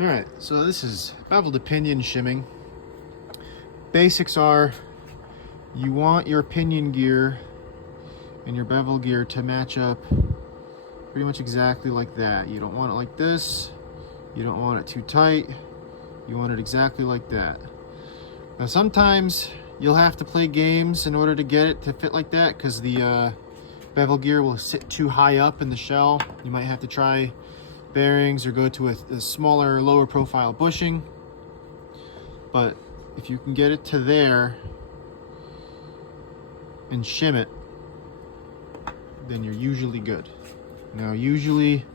Alright, so this is bevel to pinion shimming. Basics are, you want your pinion gear and your bevel gear to match up pretty much exactly like that. You don't want it like this, you don't want it too tight, you want it exactly like that. Now sometimes you'll have to play games in order to get it to fit like that, because the bevel gear will sit too high up in the shell. You might have to try bearings or go to a smaller, lower profile bushing. But if you can get it to there and shim it, then you're usually good. Now usually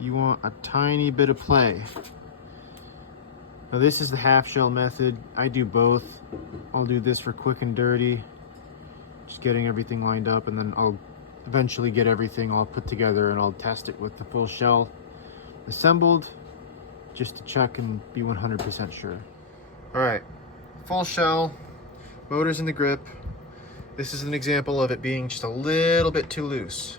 you want a tiny bit of play. Now this is the half shell method. I do both. I'll do this for quick and dirty, just getting everything lined up, and then I'll eventually get everything all put together and I'll test it with the full shell assembled just to check and be 100% sure. All right, full shell, motor's in the grip. This is an example of it being just a little bit too loose.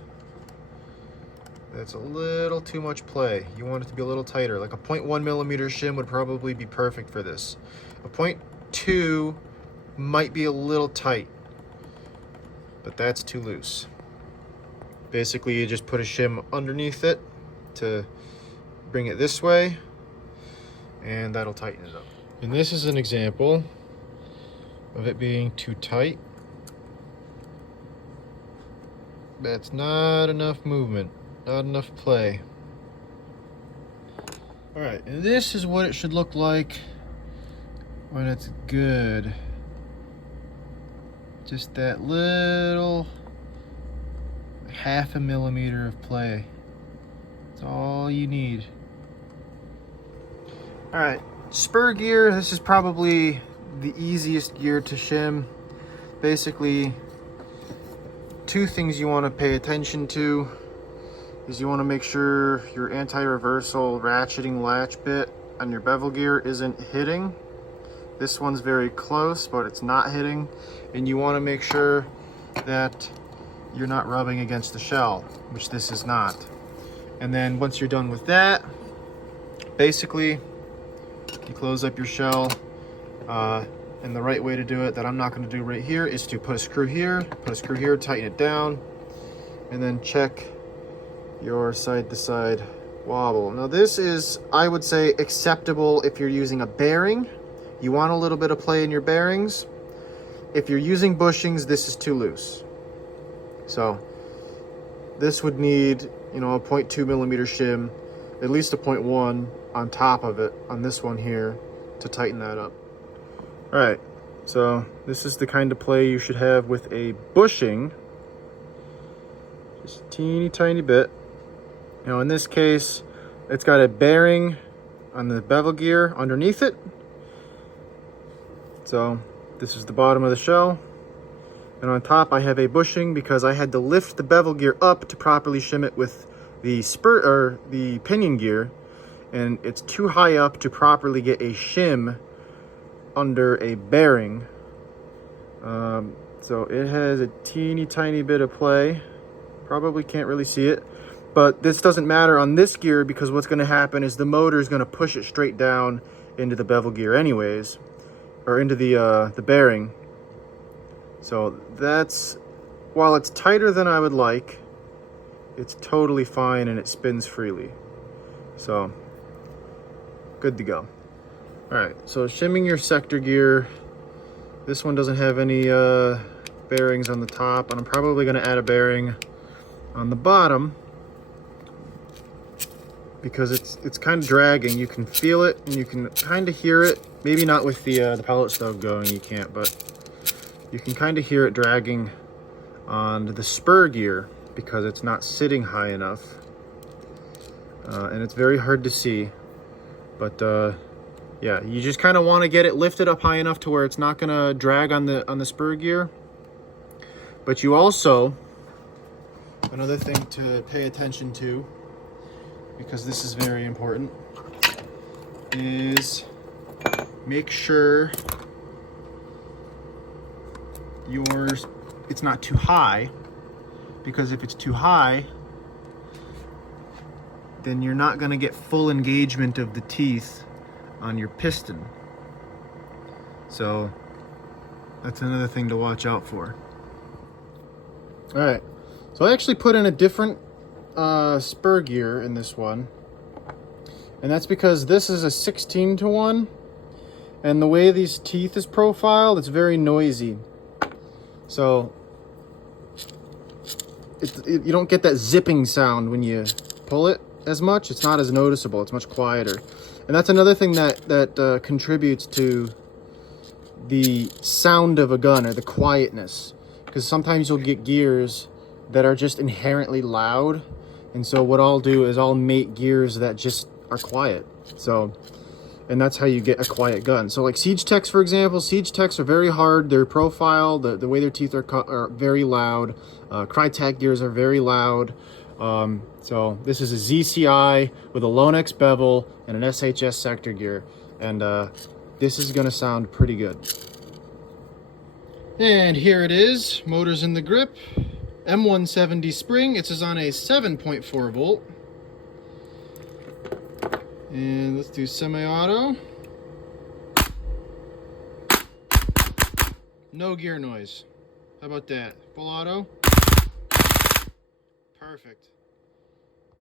That's a little too much play. You want it to be a little tighter. Like a 0.1 millimeter shim would probably be perfect for this. A 0.2 might be a little tight, but that's too loose. Basically, you just put a shim underneath it to bring it this way, and that'll tighten it up. And this is an example of it being too tight. That's not enough movement. Not enough play. All right, and this is what it should look like when it's good. Just that little half a millimeter of play. That's all you need. All right, spur gear. This is probably the easiest gear to shim. Basically, two things you want to pay attention to is you want to make sure your anti-reversal ratcheting latch bit on your bevel gear isn't hitting. This one's very close, but it's not hitting. And you want to make sure that you're not rubbing against the shell, which this is not. And then once you're done with that, basically you close up your shell. And the right way to do it, that I'm not going to do right here, is to put a screw here, tighten it down, and then check your side-to-side wobble. Now this is, I would say, acceptable if you're using a bearing. You want a little bit of play in your bearings. If you're using bushings, this is too loose. So this would need, you know, a 0.2 millimeter shim, at least a 0.1 on top of it, on this one here, to tighten that up. All right, so this is the kind of play you should have with a bushing. Just a teeny tiny bit. Now in this case, it's got a bearing on the bevel gear underneath it. So this is the bottom of the shell. And on top I have a bushing because I had to lift the bevel gear up to properly shim it with the spur or the pinion gear. And it's too high up to properly get a shim under a bearing. So it has a teeny tiny bit of play. Probably can't really see it. But this doesn't matter on this gear because what's going to happen is the motor is going to push it straight down into the bevel gear anyways, or into the bearing. So that's, while it's tighter than I would like, it's totally fine and it spins freely. So good to go. All right, so shimming your sector gear. This one doesn't have any bearings on the top, and I'm probably going to add a bearing on the bottom because it's kind of dragging. You can feel it and you can kind of hear it. Maybe not with the pellet stove going, you can't, but you can kind of hear it dragging on the spur gear because it's not sitting high enough, and it's very hard to see. But yeah, you just kind of want to get it lifted up high enough to where it's not going to drag on the spur gear. But you also, another thing to pay attention to, because this is very important, is make sure it's not too high, because if it's too high, then you're not going to get full engagement of the teeth on your piston. So that's another thing to watch out for. All right, so I actually put in a different spur gear in this one, and that's because this is a 16-to-1, and the way these teeth is profiled, it's very noisy. So you don't get that zipping sound when you pull it as much. It's not as noticeable. It's much quieter, and that's another thing that contributes to the sound of a gun, or the quietness, because sometimes you'll get gears that are just inherently loud, and so what I'll do is I'll make gears that just are quiet. So, and that's how you get a quiet gun. So like Siege Techs, for example, Siege Techs are very hard. Their profile, the way their teeth are very loud. Crytek gears are very loud. So this is a ZCI with a Lonex bevel and an SHS sector gear, and this is gonna sound pretty good. And here it is, motor's in the grip, M170 spring. It is on a 7.4 volt. And let's do semi-auto. No gear noise. How about that? Full auto? Perfect.